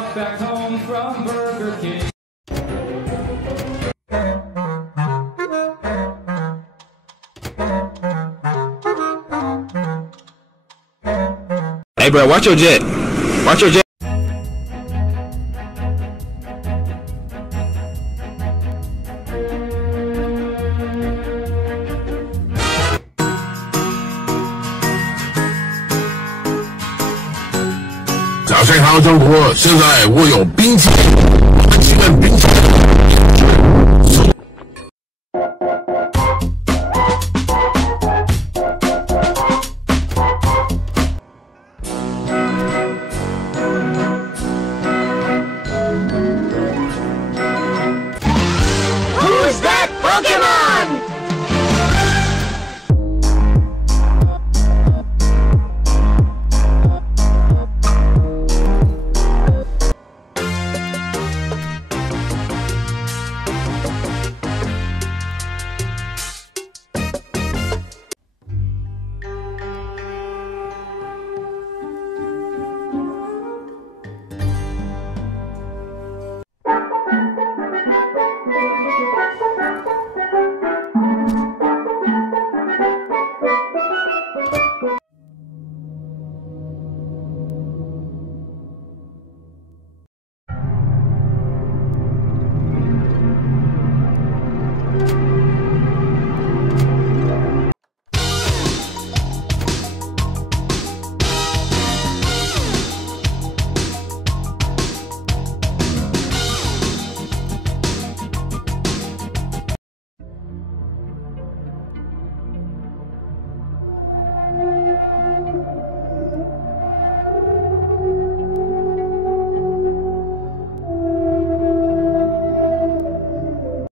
walk back home from Burger King. Hey, bro, watch your jet. Watch your jet.贾水航中国现在握有兵器，基本兵器。